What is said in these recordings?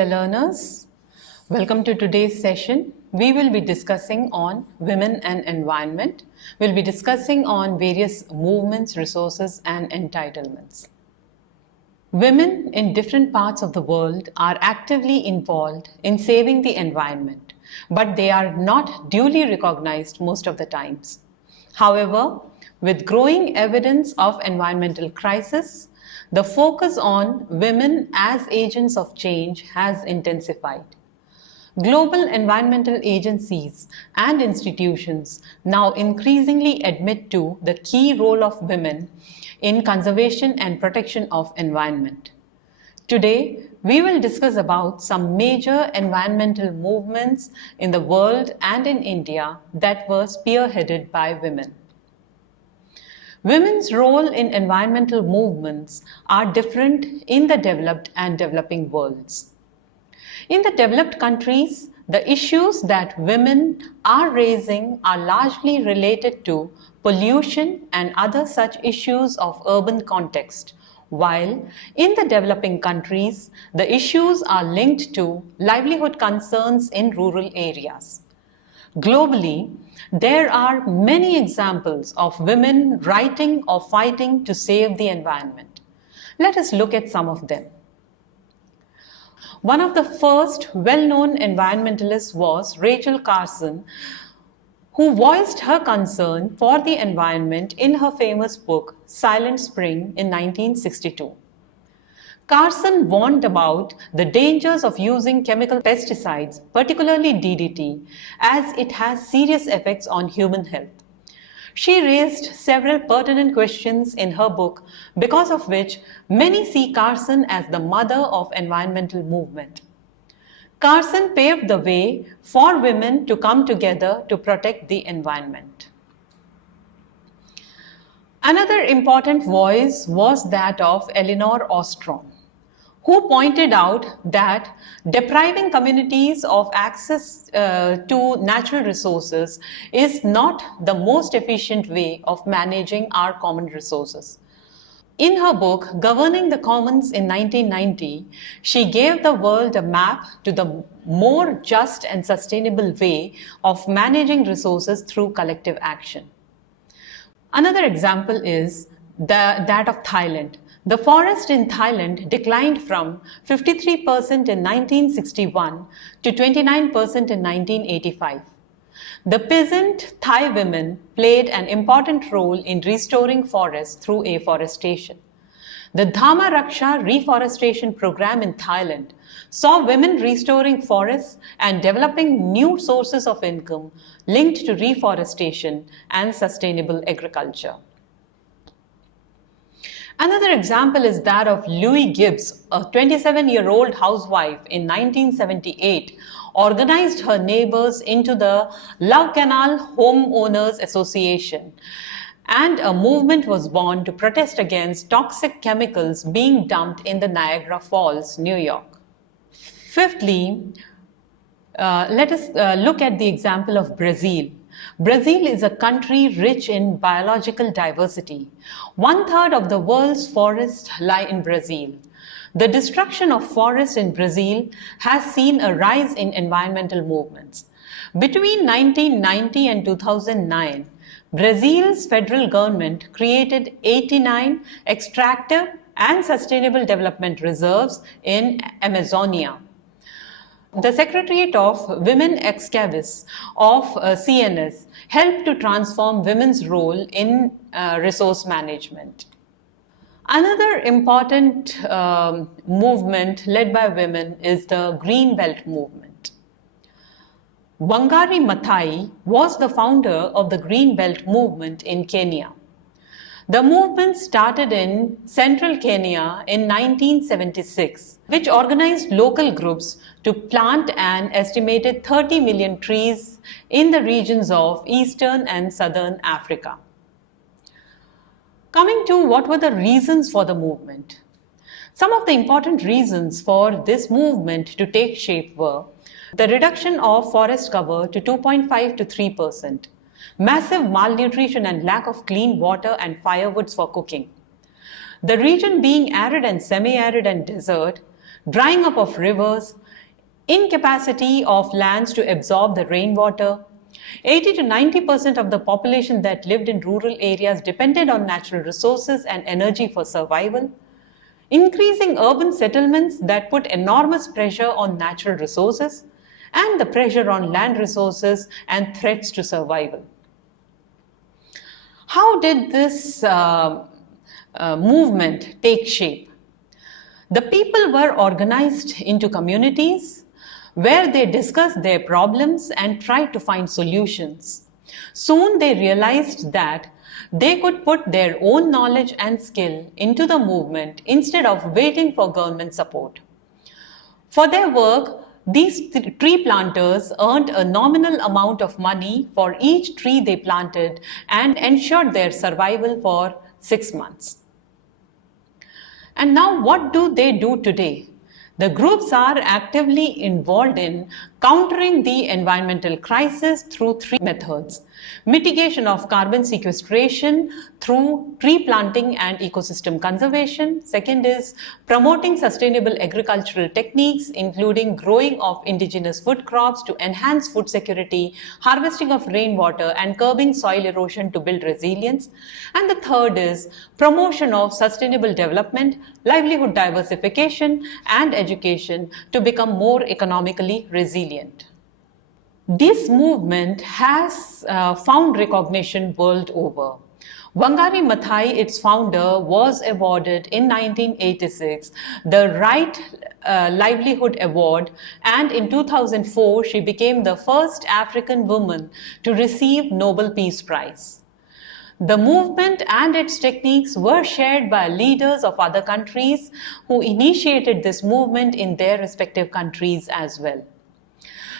dear learners. Welcome to today's session. We will be discussing on women and environment. We'll be discussing on various movements, resources and entitlements. Women in different parts of the world are actively involved in saving the environment, but they are not duly recognized most of the times. However, with growing evidence of environmental crisis, the focus on women as agents of change has intensified. Global environmental agencies and institutions now increasingly admit to the key role of women in conservation and protection of environment. Today, we will discuss about some major environmental movements in the world and in India that were spearheaded by women. Women's role in environmental movements are different in the developed and developing worlds. In the developed countries, the issues that women are raising are largely related to pollution and other such issues of urban context, while in the developing countries, the issues are linked to livelihood concerns in rural areas. Globally, there are many examples of women writing or fighting to save the environment. Let us look at some of them. One of the first well-known environmentalists was Rachel Carson, who voiced her concern for the environment in her famous book, Silent Spring, in 1962. Carson warned about the dangers of using chemical pesticides, particularly DDT, as it has serious effects on human health. She raised several pertinent questions in her book, because of which many see Carson as the mother of environmental movement. Carson paved the way for women to come together to protect the environment. Another important voice was that of Elinor Ostrom, who pointed out that depriving communities of access to natural resources is not the most efficient way of managing our common resources. In her book, Governing the Commons in 1990, she gave the world a map to the more just and sustainable way of managing resources through collective action. Another example is that of Thailand. The forest in Thailand declined from 53% in 1961 to 29% in 1985. The peasant Thai women played an important role in restoring forests through afforestation. The Dhamma Raksha reforestation program in Thailand saw women restoring forests and developing new sources of income linked to reforestation and sustainable agriculture. Another example is that of Louise Gibbs, a 27-year-old housewife in 1978, organized her neighbors into the Love Canal Homeowners Association, and a movement was born to protest against toxic chemicals being dumped in the Niagara Falls, New York. Fifthly, let us look at the example of Brazil. Brazil is a country rich in biological diversity. 1/3 of the world's forests lie in Brazil. The destruction of forests in Brazil has seen a rise in environmental movements. Between 1990 and 2009, Brazil's federal government created 89 extractive and sustainable development reserves in Amazonia. The Secretariat of Women Excavis of CNS helped to transform women's role in resource management. Another important movement led by women is the Green Belt movement. Wangari Maathai was the founder of the Green Belt movement in Kenya. The movement started in central Kenya in 1976, which organized local groups to plant an estimated 30 million trees in the regions of Eastern and Southern Africa. Coming to what were the reasons for the movement. Some of the important reasons for this movement to take shape were the reduction of forest cover to 2.5 to 3%, massive malnutrition and lack of clean water and firewoods for cooking, the region being arid and semi-arid and desert, drying up of rivers, incapacity of lands to absorb the rainwater. 80 to 90% of the population that lived in rural areas depended on natural resources and energy for survival. Increasing urban settlements that put enormous pressure on natural resources and the pressure on land resources and threats to survival. How did this movement take shape? The people were organized into communities where they discussed their problems and tried to find solutions. Soon they realized that they could put their own knowledge and skill into the movement instead of waiting for government support. For their work, these tree planters earned a nominal amount of money for each tree they planted and ensured their survival for 6 months. And now what do they do today? The groups are actively involved in countering the environmental crisis through 3 methods. Mitigation of carbon sequestration through tree planting and ecosystem conservation. Second is promoting sustainable agricultural techniques, including growing of indigenous food crops to enhance food security, harvesting of rainwater, and curbing soil erosion to build resilience. And the third is promotion of sustainable development, livelihood diversification, and education to become more economically resilient. This movement has found recognition world over. Wangari Maathai, its founder, was awarded in 1986 the Right Livelihood Award, and in 2004 she became the first African woman to receive Nobel Peace Prize. The movement and its techniques were shared by leaders of other countries who initiated this movement in their respective countries as well.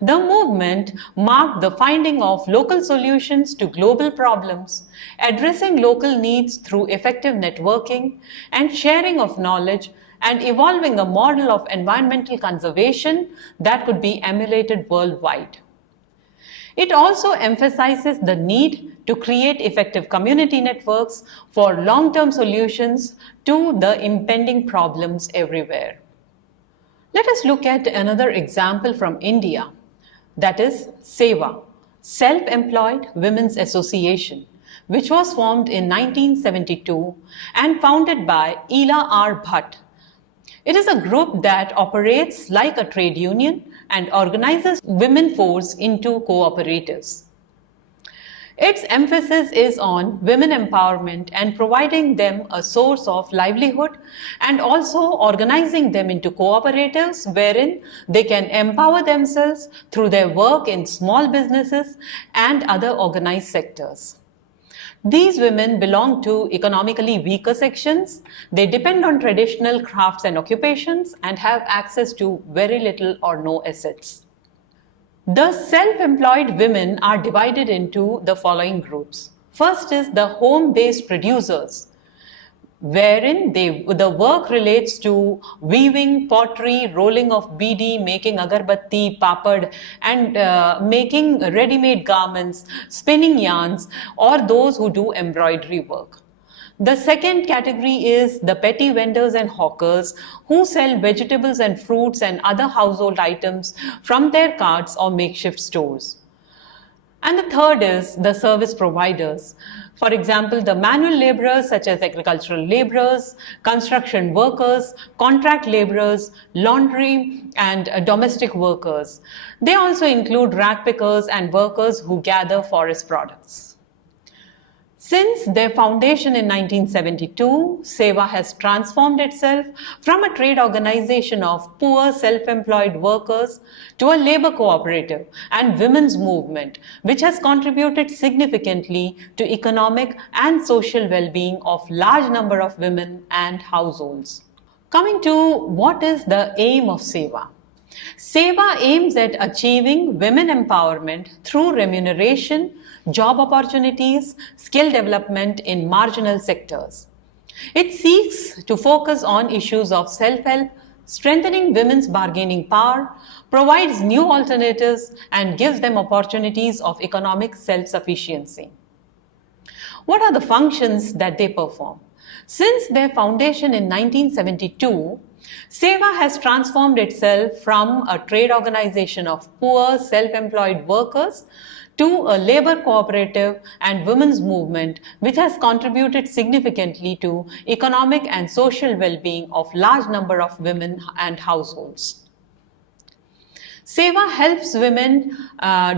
The movement marked the finding of local solutions to global problems, addressing local needs through effective networking and sharing of knowledge, and evolving a model of environmental conservation that could be emulated worldwide. It also emphasizes the need to create effective community networks for long-term solutions to the impending problems everywhere. Let us look at another example from India. That is SEWA, Self-Employed Women's Association, which was formed in 1972 and founded by Ela R. Bhatt. It is a group that operates like a trade union and organizes women force into cooperatives. Its emphasis is on women empowerment and providing them a source of livelihood, and also organizing them into cooperatives wherein they can empower themselves through their work in small businesses and other organized sectors. These women belong to economically weaker sections. They depend on traditional crafts and occupations and have access to very little or no assets. The self-employed women are divided into the following groups. First is the home-based producers, wherein the work relates to weaving, pottery, rolling of beedi, making agarbatti, papad, and making ready-made garments, spinning yarns, or those who do embroidery work. The second category is the petty vendors and hawkers who sell vegetables and fruits and other household items from their carts or makeshift stores. And the third is the service providers. For example, the manual laborers such as agricultural laborers, construction workers, contract laborers, laundry, and domestic workers. They also include rag pickers and workers who gather forest products. Since their foundation in 1972, SEWA has transformed itself from a trade organization of poor self-employed workers to a labor cooperative and women's movement, which has contributed significantly to economic and social well-being of large number of women and households. Coming to what is the aim of SEWA? SEWA aims at achieving women empowerment through remuneration, job opportunities, skill development in marginal sectors. It seeks to focus on issues of self-help, strengthening women's bargaining power, provides new alternatives, and gives them opportunities of economic self-sufficiency. What are the functions that they perform? Since their foundation in 1972, Seva has transformed itself from a trade organization of poor, self-employed workers to a labor cooperative and women's movement which has contributed significantly to economic and social well-being of large number of women and households. Seva helps women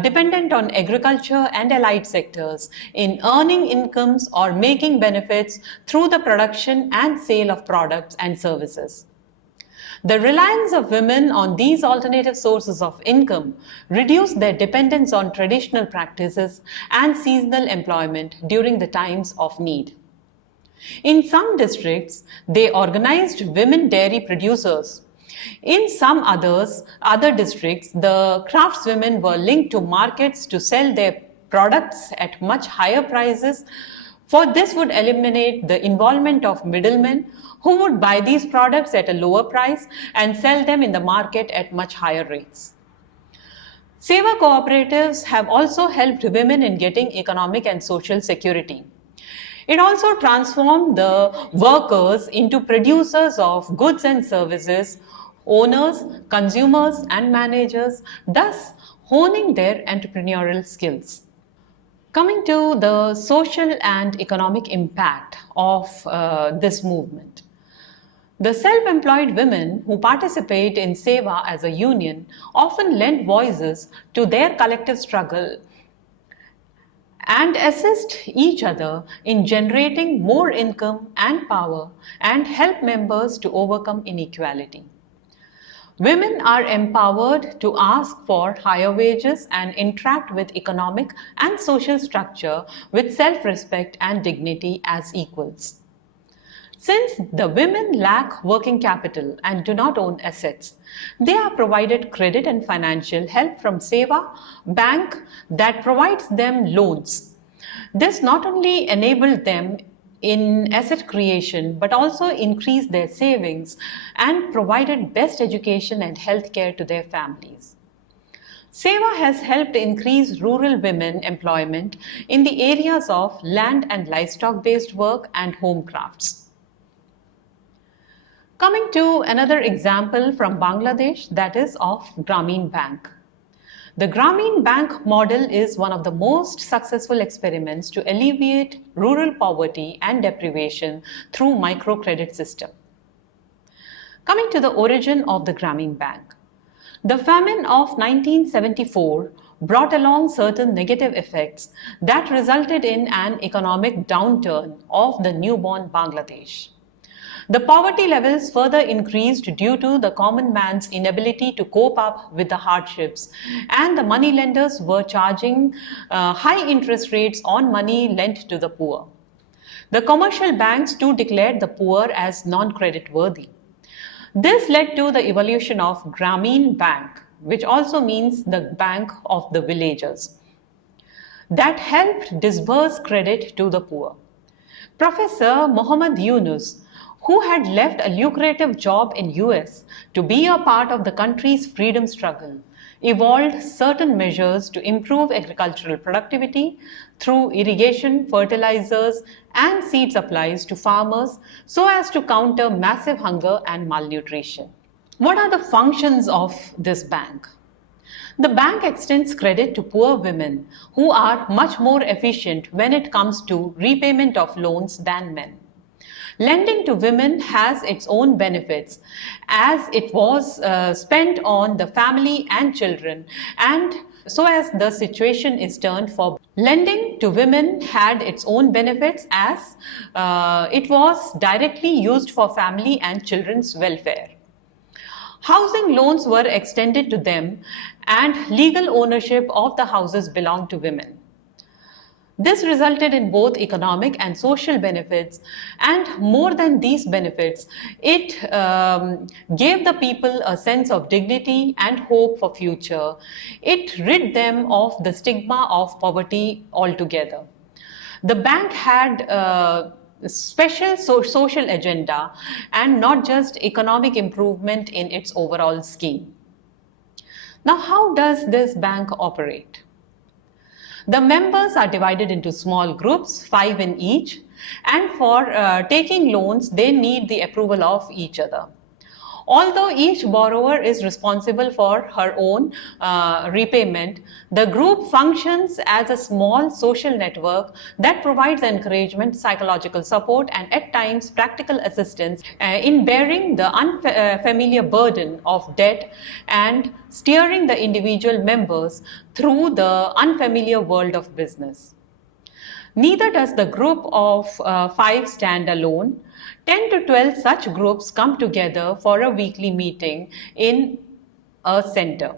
dependent on agriculture and allied sectors in earning incomes or making benefits through the production and sale of products and services. The reliance of women on these alternative sources of income reduced their dependence on traditional practices and seasonal employment during the times of need. In some districts, they organized women dairy producers. In some other districts, the craftswomen were linked to markets to sell their products at much higher prices, for this would eliminate the involvement of middlemen who would buy these products at a lower price and sell them in the market at much higher rates. Seva cooperatives have also helped women in getting economic and social security. It also transformed the workers into producers of goods and services, owners, consumers, and managers, thus honing their entrepreneurial skills. Coming to the social and economic impact of this movement. The self-employed women who participate in Seva as a union often lend voices to their collective struggle and assist each other in generating more income and power and help members to overcome inequality. Women are empowered to ask for higher wages and interact with economic and social structure with self-respect and dignity as equals. Since the women lack working capital and do not own assets, they are provided credit and financial help from Seva Bank that provides them loans. This not only enabled them in asset creation but also increased their savings and provided best education and health care to their families. Seva has helped increase rural women employment in the areas of land and livestock based work and home crafts. Coming to another example from Bangladesh, that is of Grameen Bank. The Grameen Bank model is one of the most successful experiments to alleviate rural poverty and deprivation through microcredit system. Coming to the origin of the Grameen Bank. The famine of 1974 brought along certain negative effects that resulted in an economic downturn of the newborn Bangladesh. The poverty levels further increased due to the common man's inability to cope up with the hardships, and the moneylenders were charging high interest rates on money lent to the poor. The commercial banks too declared the poor as non-credit worthy. This led to the evolution of Grameen Bank, which also means the bank of the villagers, that helped disburse credit to the poor. Professor Muhammad Yunus, who had left a lucrative job in US to be a part of the country's freedom struggle, evolved certain measures to improve agricultural productivity through irrigation, fertilizers, and seed supplies to farmers so as to counter massive hunger and malnutrition. What are the functions of this bank? The bank extends credit to poor women who are much more efficient when it comes to repayment of loans than men. Lending to women has its own benefits as it was spent on the family and children, and so as the situation is turned for lending to women had its own benefits as it was directly used for family and children's welfare. Housing loans were extended to them and legal ownership of the houses belonged to women. This resulted in both economic and social benefits, and more than these benefits, it gave the people a sense of dignity and hope for future. It rid them of the stigma of poverty altogether. The bank had a special social agenda and not just economic improvement in its overall scheme. Now, how does this bank operate? The members are divided into small groups, 5 in each, and for taking loans, they need the approval of each other. Although each borrower is responsible for her own repayment, the group functions as a small social network that provides encouragement, psychological support, and at times practical assistance in bearing the unfamiliar burden of debt and steering the individual members through the unfamiliar world of business. Neither does the group of 5 stand alone. 10 to 12 such groups come together for a weekly meeting in a center.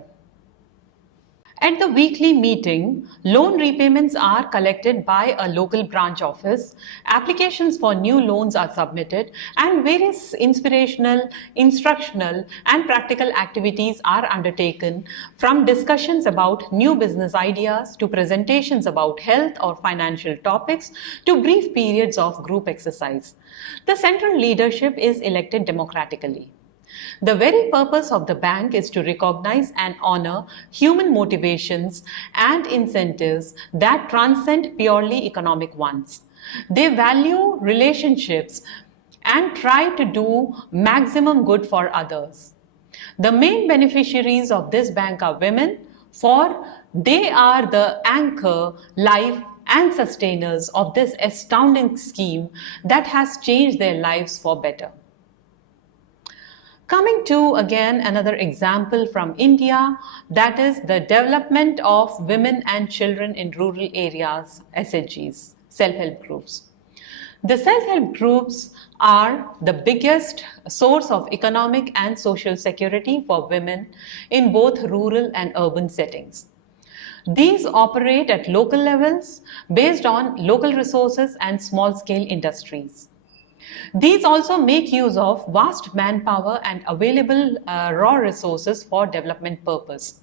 At the weekly meeting, loan repayments are collected by a local branch office, applications for new loans are submitted, and various inspirational, instructional, and practical activities are undertaken, from discussions about new business ideas to presentations about health or financial topics to brief periods of group exercise. The central leadership is elected democratically. The very purpose of the bank is to recognize and honor human motivations and incentives that transcend purely economic ones. They value relationships and try to do maximum good for others. The main beneficiaries of this bank are women, for they are the anchor, life, and sustainers of this astounding scheme that has changed their lives for better. Coming to again another example from India, that is the development of women and children in rural areas, SHGs, self-help groups. The self-help groups are the biggest source of economic and social security for women in both rural and urban settings. These operate at local levels based on local resources and small-scale industries. These also make use of vast manpower and available raw resources for development purpose.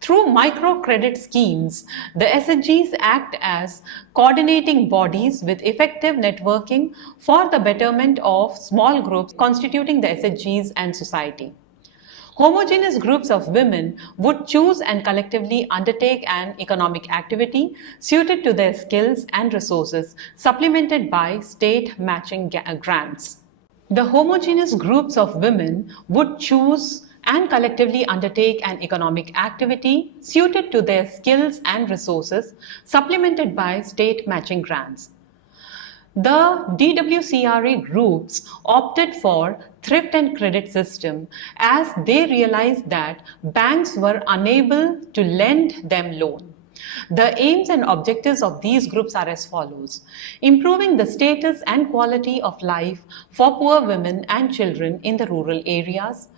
Through microcredit schemes, the SHGs act as coordinating bodies with effective networking for the betterment of small groups constituting the SHGs and society. Homogeneous groups of women would choose and collectively undertake an economic activity suited to their skills and resources, supplemented by state matching grants. The homogeneous groups of women would choose and collectively undertake an economic activity suited to their skills and resources, supplemented by state matching grants. The DWCRA groups opted for thrift and credit system as they realized that banks were unable to lend them loan. The aims and objectives of these groups are as follows: improving the status and quality of life for poor women and children in the rural areas,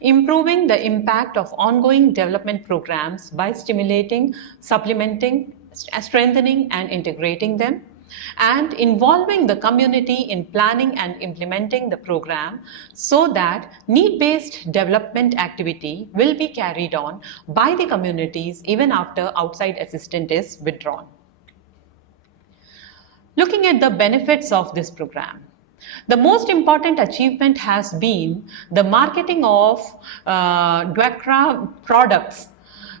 improving the impact of ongoing development programs by stimulating, supplementing, strengthening and integrating them, and involving the community in planning and implementing the program so that need-based development activity will be carried on by the communities even after outside assistance is withdrawn. Looking at the benefits of this program, the most important achievement has been the marketing of DWCRA products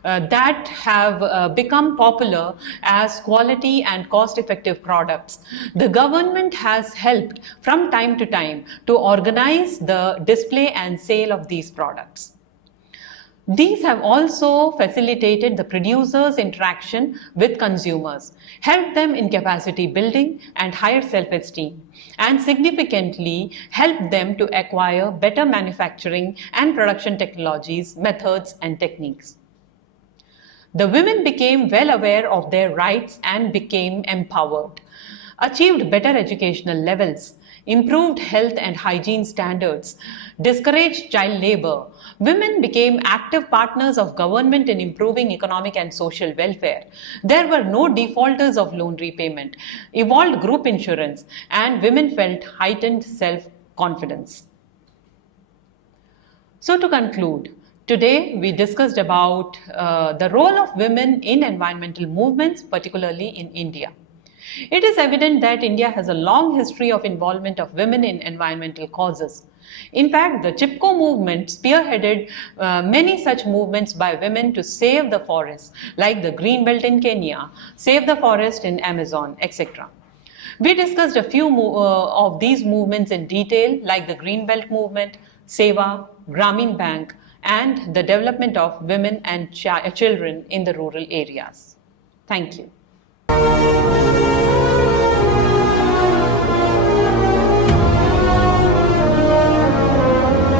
that have become popular as quality and cost-effective products. The government has helped from time to time to organize the display and sale of these products. These have also facilitated the producers' interaction with consumers, helped them in capacity building and higher self-esteem, and significantly helped them to acquire better manufacturing and production technologies, methods, and techniques. The women became well aware of their rights and became empowered, achieved better educational levels, improved health and hygiene standards, discouraged child labor. Women became active partners of government in improving economic and social welfare. There were no defaulters of loan repayment, evolved group insurance, and women felt heightened self-confidence. So to conclude, today we discussed about the role of women in environmental movements, particularly in India. It is evident that India has a long history of involvement of women in environmental causes. In fact, the Chipko movement spearheaded many such movements by women to save the forests, like the Green Belt in Kenya, Save the Forest in Amazon, etc. We discussed a few of these movements in detail, like the Green Belt movement, Seva, Grameen Bank, and the development of women and children in the rural areas. Thank you.